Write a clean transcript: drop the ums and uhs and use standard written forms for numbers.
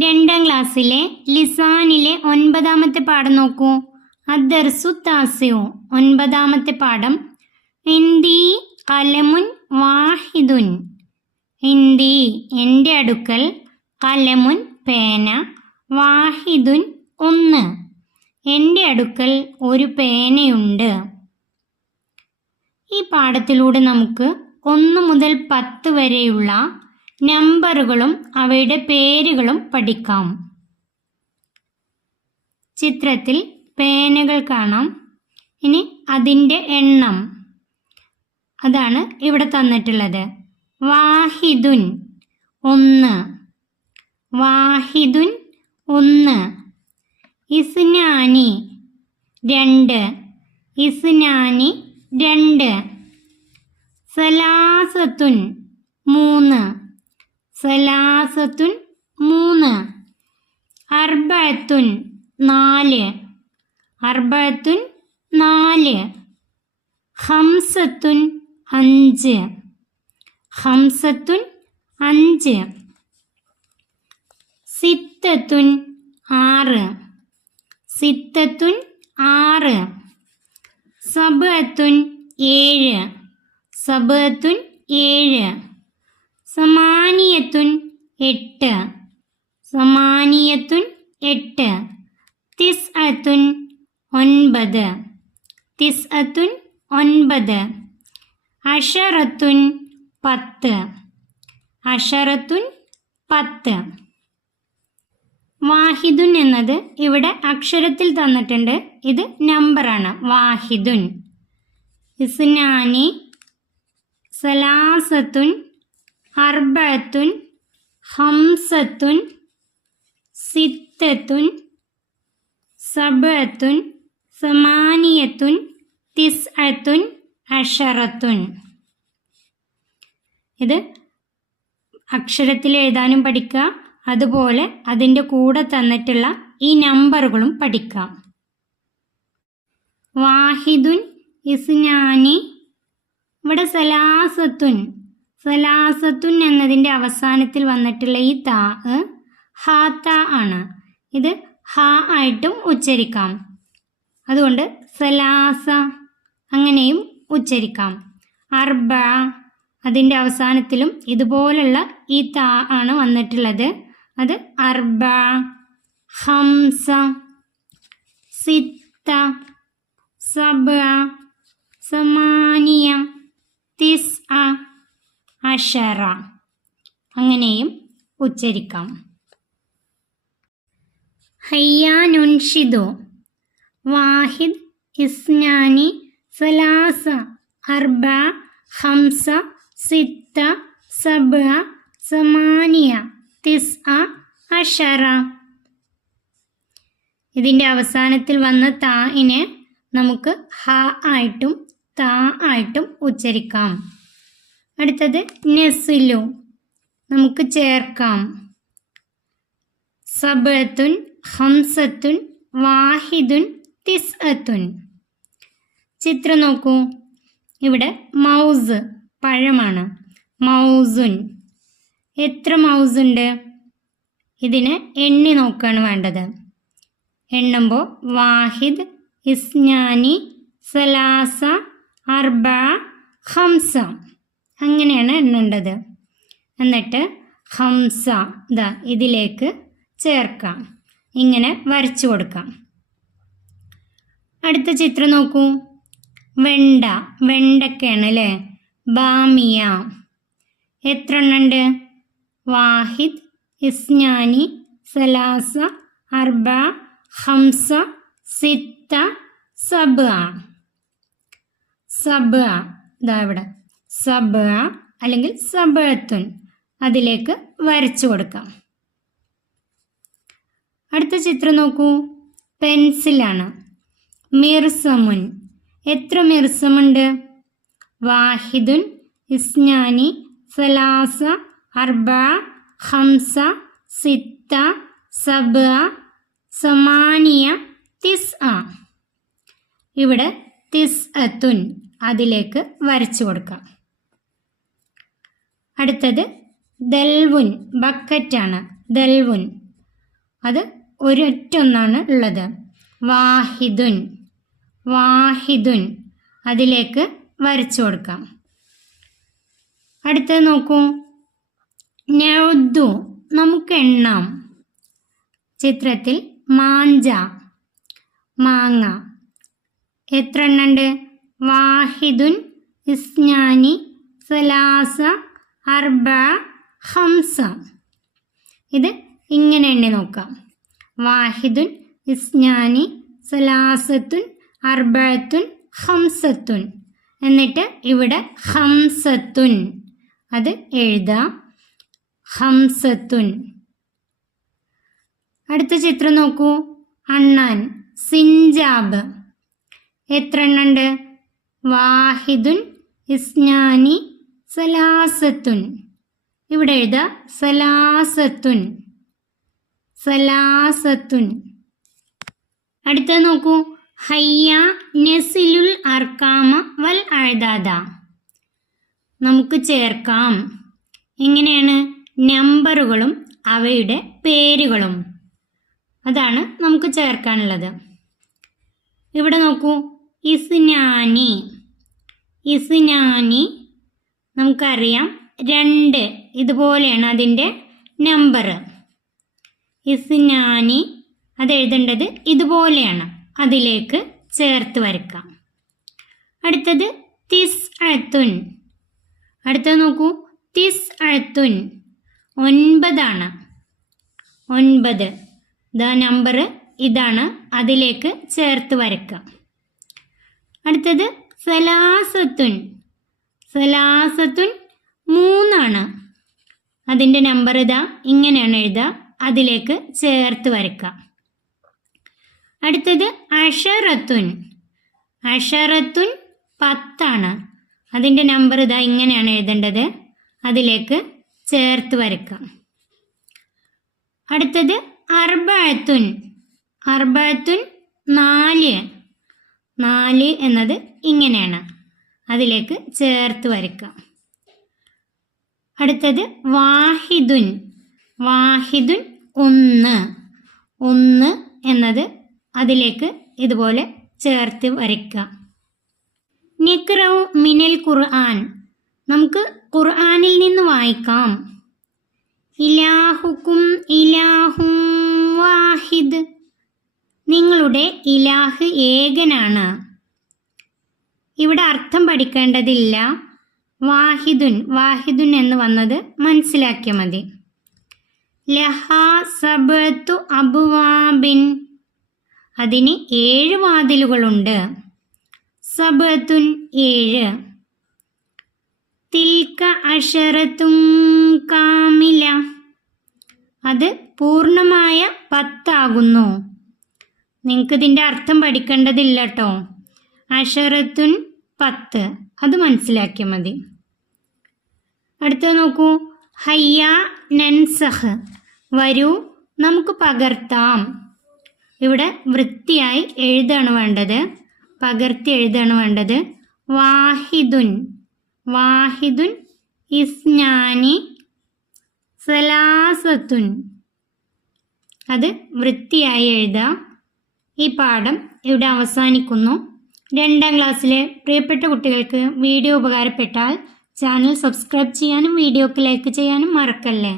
2ാം ക്ലാസ്സിലെ ലിസാനിലെ 9ാമത്തെ പാഠം നോക്കൂ. അദ്ദർസു താസിഉ 9ാമത്തെ പാഠം. ഇന്ദി കലമുൻ വാഹിദുൻ. ഇന്ദി എൻ്റെ അടുക്കൽ, കലമുൻ പേന, വാഹിദുൻ ഒന്ന്. എൻ്റെ അടുക്കൽ ഒരു പേനയുണ്ട്. ഈ പാഠത്തിലൂടെ നമുക്ക് 1 മുതൽ 10 വരെയുള്ള നമ്പറുകളും അവയുടെ പേരുകളും പഠിക്കാം. ചിത്രത്തിൽ പേനകൾ കാണാം. ഇനി അതിൻ്റെ എണ്ണം അതാണ് ഇവിടെ തന്നിട്ടുള്ളത്. വാഹിദുൻ 1, വാഹിദുൻ 1. ഇസ്നാനി 2, ഇസ്നാനി 2. സലാസത്തുൻ 3, സലാസത്തുൻ 3. അർബഅത്തുൻ 4, അർബഅത്തുൻ 4. ഖംസത്തുൻ 5, ഖംസത്തുൻ 5. സിത്തത്തുൻ 6, സിത്തത്തുൻ 6. സബഅത്തുൻ 7, സബഅത്തുൻ 7. സമാനിയത്തുൻ 8, സമാനിയത്തുൻ 8. തിസ്അത്തുൻ 9, തിസ്അത്തുൻ 9. അശറത്തുൻ 10, അശറത്തുൻ 10. വാഹിദുൻ എന്നത് ഇവിടെ അക്ഷരത്തിൽ തന്നിട്ടുണ്ട്. ഇത് നമ്പറാണ്. വാഹിദുൻ. ഇസ്നാനി, സലാസത്തുൻ, അർബഅത്തുൻ, ഖംസത്തുൻ, സിത്തത്തുൻ, സബഅത്തുൻ, സമാനിയത്തുൻ, തിസ്അത്തുൻ, അശറത്തുൻ. ഇത് അക്ഷരത്തിൽ എഴുതാനും പഠിക്കുക, അതുപോലെ അതിൻ്റെ കൂടെ തന്നിട്ടുള്ള ഈ നമ്പറുകളും പഠിക്കാം. വാഹിദുൻ, ഇസ്നാനി. ഇവിടെ സലാസത്തുൻ, സലാസത്തുൻ എന്നതിൻ്റെ അവസാനത്തിൽ വന്നിട്ടുള്ള ഈ താ ഹാത്ത ആണ്. ഇത് ഹ ആയിട്ടും ഉച്ചരിക്കാം. അതുകൊണ്ട് സലാസ അങ്ങനെയും ഉച്ചരിക്കാം. അർബ, അതിൻ്റെ അവസാനത്തിലും ഇതുപോലുള്ള ഈ താ ആണ് വന്നിട്ടുള്ളത്. അത് അർബ. ഖംസ, സിത്ത, സബഅ, സമാനിയ, തിസ്അ, അശറ അങ്ങനെയും ഉച്ചരിക്കാം. ഹയ്യാ നുൻഷിദു. വാഹിദ്, ഇസ്നാനി, സലാസ, അർബ, ഖംസ, സിത്ത, സബഅ, സമാനിയ, തിസ്അ, അശറ. ഇതിൻ്റെ അവസാനത്തിൽ വന്ന താഇനെ നമുക്ക് ഹ ആയിട്ടും താ ആയിട്ടും ഉച്ചരിക്കാം. അടുത്തത് നസ്ലു, നമുക്ക് ചേർക്കാം. സബഅത്തുൻ, ഖംസത്തുൻ, വാഹിദുൻ, തിസ്അത്തുൻ. ചിത്രം നോക്കൂ. ഇവിടെ മൗസ് പഴമാണ്. മൗസുൻ. എത്ര മൗസ് ഉണ്ട്? ഇതിന് എണ്ണി നോക്കുകയാണ് വേണ്ടത്. എണ്ണുമ്പോൾ വാഹിദ്, ഇസ്നാനി, സലാസ, അർബ, ഖംസ അങ്ങനെയാണ് എണ്ണേണ്ടത്. എന്നിട്ട് ഖംസ ദാ ഇതിലേക്ക് ചേർക്കാം. ഇങ്ങനെ വരച്ചു കൊടുക്കാം. അടുത്ത ചിത്രം നോക്കൂ. വെണ്ട, വെണ്ടക്കയാണ് അല്ലേ? ബാമിയ. എത്ര എണ്ണുണ്ട്? വാഹിദ്, ഇസ്നാനി, സലാസ, അർബ, ഖംസ, സിത്ത, സബഅ. സബഅ ദാ ഇവിടെ സബഅ അല്ലെങ്കിൽ സബഅത്തുൻ അതിലേക്ക് വരച്ചു കൊടുക്കാം. അടുത്ത ചിത്രം നോക്കൂ. പെൻസിലാണ്. മിർസമുൻ. എത്ര മിർസമുണ്ട്? വാഹിദുൻ, ഇസ്നാനി, സലാസ, അർബ, ഖംസ, സിത്ത, സബഅ, സമാനിയ, തിസ്അ. ഇവിടെ തിസ്അത്തുൻ അതിലേക്ക് വരച്ചു കൊടുക്കാം. അടുത്തത് ദൽവുൻ, ബക്കറ്റാണ്. ദൽവുൻ അത് ഒരൊറ്റൊന്നാണ് ഉള്ളത്. വാഹിദുൻ, വാഹിദുൻ അതിലേക്ക് വരച്ചു കൊടുക്കാം. അടുത്തത് നോക്കൂ, നഉദ്ദു നമുക്ക് എണ്ണാം. ചിത്രത്തിൽ മാഞ്ച, മാങ്ങ, എത്ര എണ്ണുണ്ട്? വാഹിദുൻ, ഇസ്നാനി, സലാസ, അർബ, ഹംസ. ഇത് ഇങ്ങനെ എണ്ണി നോക്കാം. വാഹിദുൻ, ഇസ്നാനി, സലാസത്തുൻ, അർബഅത്തുൻ, ഹംസത്തുൻ. എന്നിട്ട് ഇവിടെ ഹംസത്തുൻ അത് എഴുതാം. ഹംസത്തുൻ. അടുത്ത ചിത്രം നോക്കൂ, അണ്ണാൻ, സിഞ്ചാബ്. എത്ര എണ്ണുണ്ട്? വാഹിദുൻ, ഇസ്നാനി, സലാസത്തുൻ. ഇവിടെ എഴുതാ സലാസത്തുൻ, സലാസത്തുൻ. അടുത്തത് നോക്കൂ, ഹയ്യ നസിലുൽ അർക്കാമ വൽ അഅദാദ. നമുക്ക് ചേർക്കാം. എങ്ങനെയാണ്? നമ്പറുകളും അവയുടെ പേരുകളും. അതാണ് നമുക്ക് ചേർക്കാനുള്ളത്. ഇവിടെ നോക്കൂ, ഇസ്നാനി, ഇസ്നാനി നമുക്കറിയാം 2 ഇതുപോലെയാണ് അതിൻ്റെ നമ്പർ. ഇസ്നാനി അത് എഴുതേണ്ടത് ഇതുപോലെയാണ്, അതിലേക്ക് ചേർത്ത് വരക്കാം. അടുത്തത് തിസ്അത്തുൻ. അടുത്തത് നോക്കൂ, തിസ്അത്തുൻ 9 9. നമ്പർ ഇതാണ്, അതിലേക്ക് ചേർത്ത് വരക്കാം. അടുത്തത് സലാസത്തുൻ. സലാസത്തുൻ 3 അതിൻ്റെ നമ്പർ ഇതാ ഇങ്ങനെയാണ് എഴുതുക, അതിലേക്ക് ചേർത്ത് വരക്കാം. അടുത്തത് അഷറത്തുൻ. അഷറത്തുൻ 10 അതിൻ്റെ നമ്പർ ഇതാ ഇങ്ങനെയാണ് എഴുതേണ്ടത്, അതിലേക്ക് ചേർത്ത് വരക്കാം. അടുത്തത് അർബഅത്തുൻ. അർബഅത്തുൻ 4 എന്നത് ഇങ്ങനെയാണ്, അതിലേക്ക് ചേർത്ത് വരക്കാം. അടുത്തത് വാഹിദുൻ. വാഹിദുൻ 1 എന്നത് അതിലേക്ക് ഇതുപോലെ ചേർത്ത് വരയ്ക്കുക. നിഖ്റഉ മിനൽ ഖുർആൻ. നമുക്ക് ഖുർആനിൽ നിന്ന് വായിക്കാം. ഇലാഹുക്കും ഇലാഹും വാഹിദ്. നിങ്ങളുടെ ഇലാഹ് ഏകനാണ്. ഇവിടെ അർത്ഥം പഠിക്കേണ്ടതില്ല. വാഹിദുൻ, വാഹിദുൻ എന്ന് വന്നത് മനസ്സിലാക്കിയാൽ മതി. ലഹാ സബഅത്തു അബ്വാബിൻ. അതിന് 7 വാതിലുകളുണ്ട്. സബഅത്തുൻ 7. തിൽക അശറത്തുൻ കാമില. അത് പൂർണ്ണമായ 10 ആകുന്നു. നിങ്ങൾക്ക് ഇതിൻ്റെ അർത്ഥം പഠിക്കേണ്ടതില്ല കേട്ടോ. അശറത്തുൻ 10 അത് മനസ്സിലാക്കിയാൽ മതി. അടുത്തത് നോക്കൂ, ഹയ്യ നൻസഹ്. വരൂ നമുക്ക് പകർത്താം. ഇവിടെ വൃത്തിയായി എഴുതാണ് വേണ്ടത്, പകർത്തി എഴുതാണ് വേണ്ടത്. വാഹിദുൻ, വാഹിദുൻ, ഇസ്നാനി, സലാസത്തുൻ. അത് വൃത്തിയായി എഴുതാം. ഈ പാഠം ഇവിടെ അവസാനിക്കുന്നു. 2ാം ക്ലാസ്സിലെ പ്രിയപ്പെട്ട കുട്ടികൾക്ക് വീഡിയോ ഉപകാരപ്പെട്ടാൽ ചാനൽ സബ്സ്ക്രൈബ് ചെയ്യാനും വീഡിയോക്ക് ലൈക്ക് ചെയ്യാനും മറക്കല്ലേ.